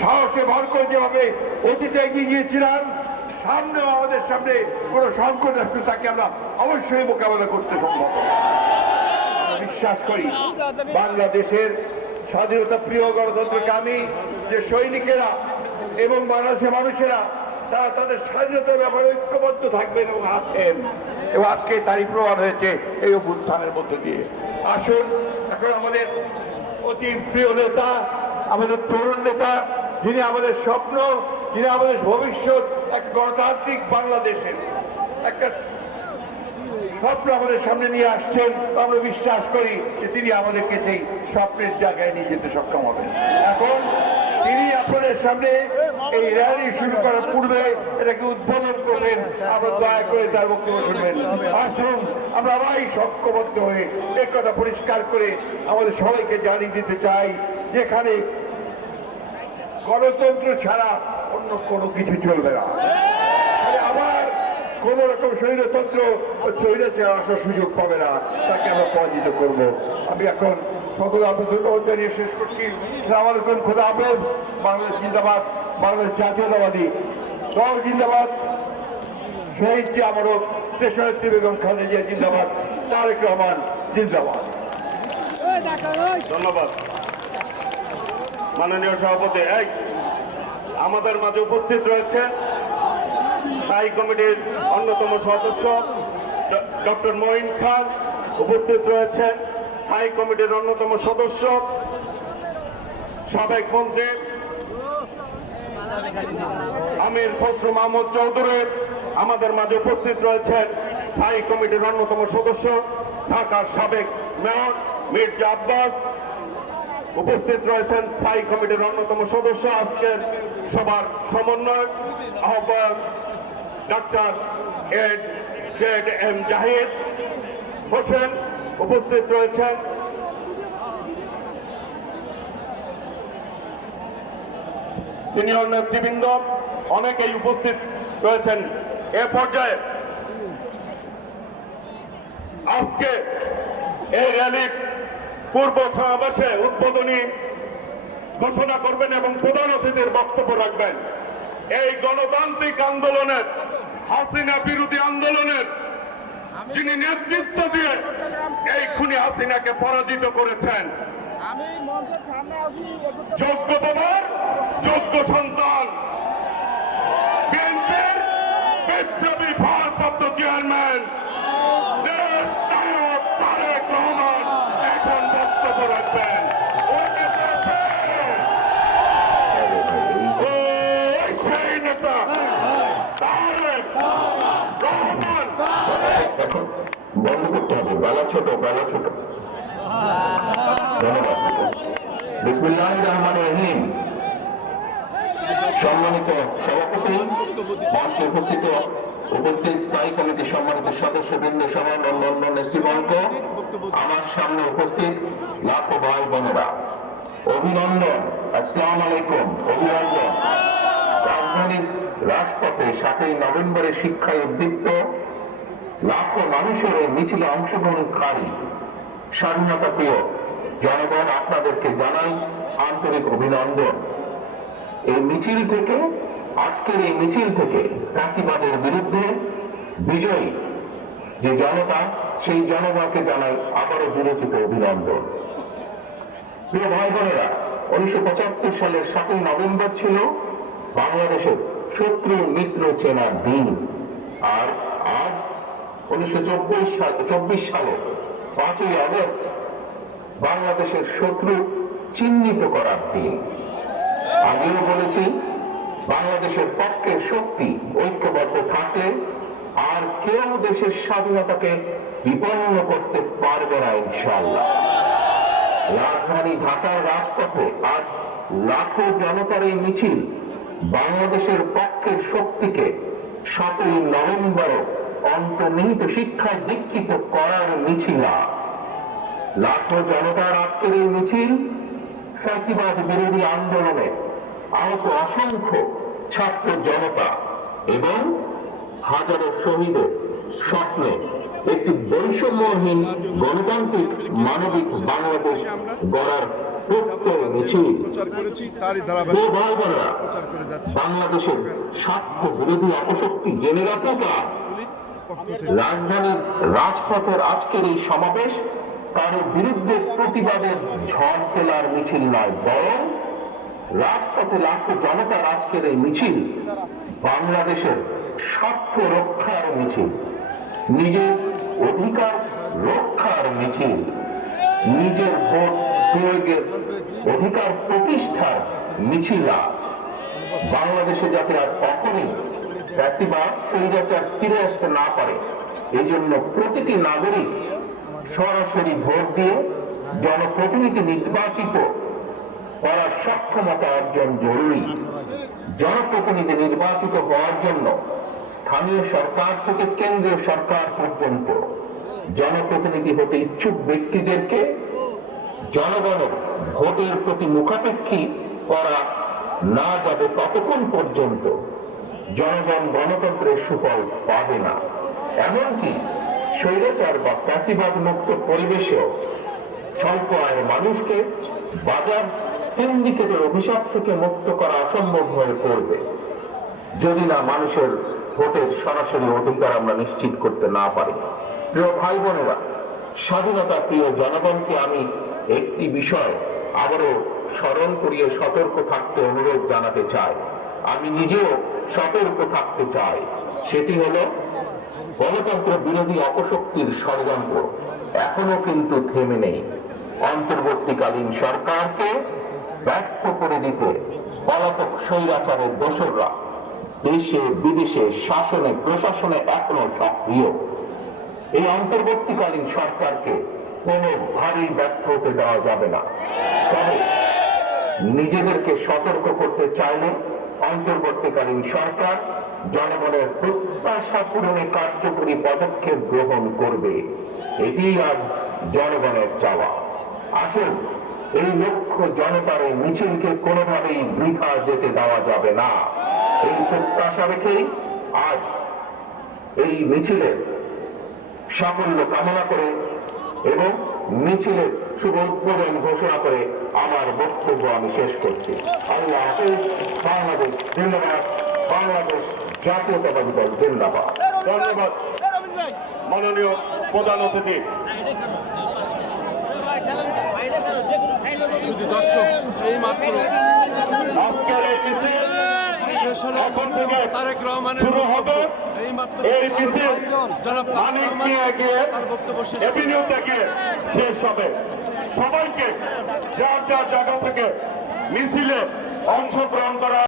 সাহসে ভর করে যেভাবে অতীতে এগিয়ে গিয়েছিলাম, সামনেও আমাদের সামনে কোনো সংকট আসলে তাকে আমরা অবশ্যই মোকাবেলা করতে সম্ভব। বিশ্বাস করি, বাংলাদেশের স্বাধীনতা প্রিয় গণতন্ত্রকামী যে সৈনিকেরা এবং বাংলাদেশের মানুষেরা, তারা তাদের স্বাধীনতার ব্যাপারে ঐক্যবদ্ধ থাকবেন এবং আছেন। এবং আজকে তারই প্রমাণ হয়েছে এই অভ্যুত্থানের মধ্য দিয়ে। আসুন, এখন আমাদের অতি প্রিয় নেতা, আমাদের তরুণ নেতা যিনি আমাদের স্বপ্ন, যিনি আমাদের ভবিষ্যৎ, এক গণতান্ত্রিক বাংলাদেশের। একটা স্বপ্ন আমাদের সামনে নিয়ে আসছেন, আমরা বিশ্বাস করি যে তিনি আমাদেরকে সেই স্বপ্নের জায়গায় নিয়ে যেতে সক্ষম হবেন। এখন তিনি আপনাদের সামনে এই র্যালি শুরু করার পূর্বে এটাকে উদ্বোধন করবেন। আমরা দয়া করে তার বক্তব্য শুনবেন। আসুন, আমরা আবার সক্ষবদ্ধ হয়ে এক কথা পরিষ্কার করে আমাদের সবাইকে জানিয়ে দিতে চাই, যেখানে গণতন্ত্র ছাড়া অন্য কোনো কিছু চলবে না। আবার কোন রকম ও স্বৈরাচার আসার সুযোগ পাবে না তাকে আমরা পরাজিত করব। আমি এখন সকল আপনার ধন্যবাদ জানিয়ে শেষ করছি। সালাম আলাইকুম খোদা হাফেজ। বাংলাদেশ জিন্দাবাদ বাংলাদেশ জাতীয়তাবাদী দল জিন্দাবাদ। শহীদ জি আমারও দেশনেত্রী বেগম খালেদা জিয়া জিন্দাবাদ তারেক রহমান জিন্দাবাদ। ধন্যবাদ। মাননীয় সভাপতি এক আমাদের মাঝে উপস্থিত রয়েছে স্থায়ী কমিটির অন্যতম সদস্য ডক্টর মঈন খান। উপস্থিত রয়েছেন স্থায়ী কমিটির অন্যতম সদস্য, সাবেক মন্ত্রী আমির খসরু মাহমুদ চৌধুরী। আমাদের মাঝে উপস্থিত রয়েছেন স্থায়ী কমিটির অন্যতম সদস্য, ঢাকার সাবেক মেয়র মির্জা আব্বাস। উপস্থিত রয়েছেন স্থায়ী কমিটির অন্যতম সদস্য আজকের সবার সমন্বয় আহ্বায়ক doctor A Z M Zahid Hossain উপস্থিত রয়েছেন। সিনিয়র নেতৃবৃন্দ অনেকেই উপস্থিত রয়েছেন। এ পর্যায়ে আজকে এই র্যালির পূর্ব সমাবেশে উদ্বোধনী ঘোষণা করবেন এবং প্রধান অতিথির বক্তব্য রাখবেন। এই গণতান্ত্রিক আন্দোলনের, হাসিনা বিরোধী আন্দোলনের যিনি নেতৃত্ব দিয়ে এই খুনি হাসিনাকে পরাজিত করেছেন। যোগ্য বাবার যোগ্য সন্তান। বিএনপির বিপ্লবী ভারপ্রাপ্ত চেয়ারম্যান বন্ধ করতে হবে, বেলা ছোট বেলা ছোট। রহমান রহিম। সম্মানিত সভাপতি, মঞ্চে উপস্থিত উপস্থিত স্থায়ী কমিটির সম্মানিত সদস্যবৃন্দ সহ অন্যান্য নেতৃবর্গ, আমার সামনে উপস্থিত লাখো ভাই বোনেরা। অভিনন্দন, আসসালাম আলাইকুম, অভিনন্দন। রাজধানীর রাজপথে সাতই নভেম্বরে শিক্ষায় উদ্দীপ্ত লাখো মানুষের এই মিছিলে অংশগ্রহণকারী স্বাধীনতা প্রিয় জনগণ, আপনাদেরকে জানাই আন্তরিক অভিনন্দন। এই মিছিল থেকে, আজকের এই মিছিল থেকে ফ্যাসিবাদের বিরুদ্ধে বিজয়ী যে জনতা, সেই জনগণকে জানাই আবারও বিরোচিত অভিনন্দন। প্রিয় ভাই বোনেরা উনিশশো পঁচাত্তর সালের সাতই নভেম্বর ছিল বাংলাদেশের শত্রু মিত্র চেনার দিন। আর আজ উনিশশো চব্বিশ চব্বিশ সালে, পাঁচই আগস্ট, বাংলাদেশের শত্রু চিহ্নিত করার দিন। আগেও বলেছি, বাংলাদেশের পক্ষের শক্তি, ঐক্যবদ্ধ থাকলে আর কেউ দেশের স্বাধীনতাকে বিপন্ন করতে পারবে না ইনশাল্লাহ রাজধানী ঢাকার রাজপথে আজ লাখো জনতার এই মিছিল বাংলাদেশের পক্ষের শক্তিকে সাতই নভেম্বর অন্তর্নিহিত শিক্ষায় দীক্ষিত করার মিছিল লাখো জনতার আজকের এই মিছিল ফ্যাসিবাদ বিরোধী আন্দোলনে আহত অসংখ্য ছাত্র জনতা এবং হাজারো শহীদের স্বপ্নে, একটি বৈষম্যহীন গণতান্ত্রিক মানবিক বাংলাদেশ গড়ার বাংলাদেশের স্বার্থ বিরোধী অপশক্তি জেনে রাখো রাজধানীর রাজপথের আজকের এই সমাবেশ কারও বিরুদ্ধে প্রতিবাদের ঝড় তোলার মিছিল নয়, বরং রাজপথে লাখো জনতার আজকের এই মিছিল বাংলাদেশের স্বার্থ রক্ষার মিছিল, নিজের অধিকার রক্ষার মিছিল, নিজের ভোট প্রয়োগের অধিকার প্রতিষ্ঠার মিছিল আজ। বাংলাদেশে যাতে আর কখনই ফ্যাসিবাদ স্বৈরাচার ফিরে আসতে না পারে এই জন্য প্রতিটি নাগরিক সরাসরি ভোট দিয়ে জনপ্রতিনিধি নির্বাচিত করার সক্ষমতা অর্জন জরুরি। জনপ্রতিনিধি নির্বাচিত হওয়ার জন্য স্থানীয় সরকার থেকে কেন্দ্রীয় সরকার পর্যন্ত জনপ্রতিনিধি হতে ইচ্ছুক ব্যক্তিদেরকে জনগণের ভোটের প্রতি মুখাপেক্ষী করা না যাবে ততক্ষণ পর্যন্ত। জনগণ গণতন্ত্রের সুফল পাবে না। এমনকি স্বৈরাচার বা ফ্যাসিবাদ মুক্ত পরিবেশেও স্বল্প আয়ের মানুষকে বাজার সিন্ডিকেটের অভিশাপ থেকে মুক্ত করা অসম্ভব হয়ে পড়বে। যদি না মানুষের ভোটের সরাসরি অধিকার আমরা নিশ্চিত করতে না পারি। প্রিয় ভাই বোনেরা, স্বাধীনতা প্রিয় জনগণকে আমি একটি বিষয় আবারও স্মরণ করিয়ে সতর্ক থাকতে অনুরোধ জানাতে চাই। আমি নিজেও সতর্ক থাকতে চাই। সেটি হলো, গণতন্ত্র বিরোধী অপশক্তির ষড়যন্ত্র এখনও কিন্তু থেমে নেই। অন্তর্বর্তীকালীন সরকারকে ব্যর্থ করে দিতে পলাতক স্বৈরাচারের দোসররা দেশে বিদেশে শাসনে, প্রশাসনে এখনও সক্রিয়। এই অন্তর্বর্তীকালীন সরকারকে কোনো ভারী ব্যর্থ হতে দেওয়া যাবে না। তবে নিজেদেরকে সতর্ক করতে চাইলে অন্তর্বর্তীকালীন সরকার জনগণের প্রত্যাশা পূরণে কার্যকরী পদক্ষেপ গ্রহণ করবে। এটি আজ জনগণের চাওয়া। আসুন, এই লক্ষ্য জনতার এই মিছিলকে কোনোভাবেই বৃথা যেতে দেওয়া যাবে না। এই প্রত্যাশা রেখেই আজ এই মিছিলের সাফল্য কামনা করে এবং মিছিলের শুভ উদ্বোধন ঘোষণা করে আমার বক্তব্য আমি শেষ করছি। আল্লাহ বাংলাদেশ জিন্দাবাদ, বাংলাদেশ জাতীয়তাবাদী দল জিন্দাবাদ। ধন্যবাদ। মাননীয় প্রধান অতিথি। দর্শক এই মাত্র আজকের এই মিছিল শেষ হলো। তারেক রহমানের এই মাত্র। জনাব তার বক্তব্য শেষ থেকে শেষ হবে। সবাইকে যার যার জায়গা থেকে মিছিলে অংশগ্রহণ করা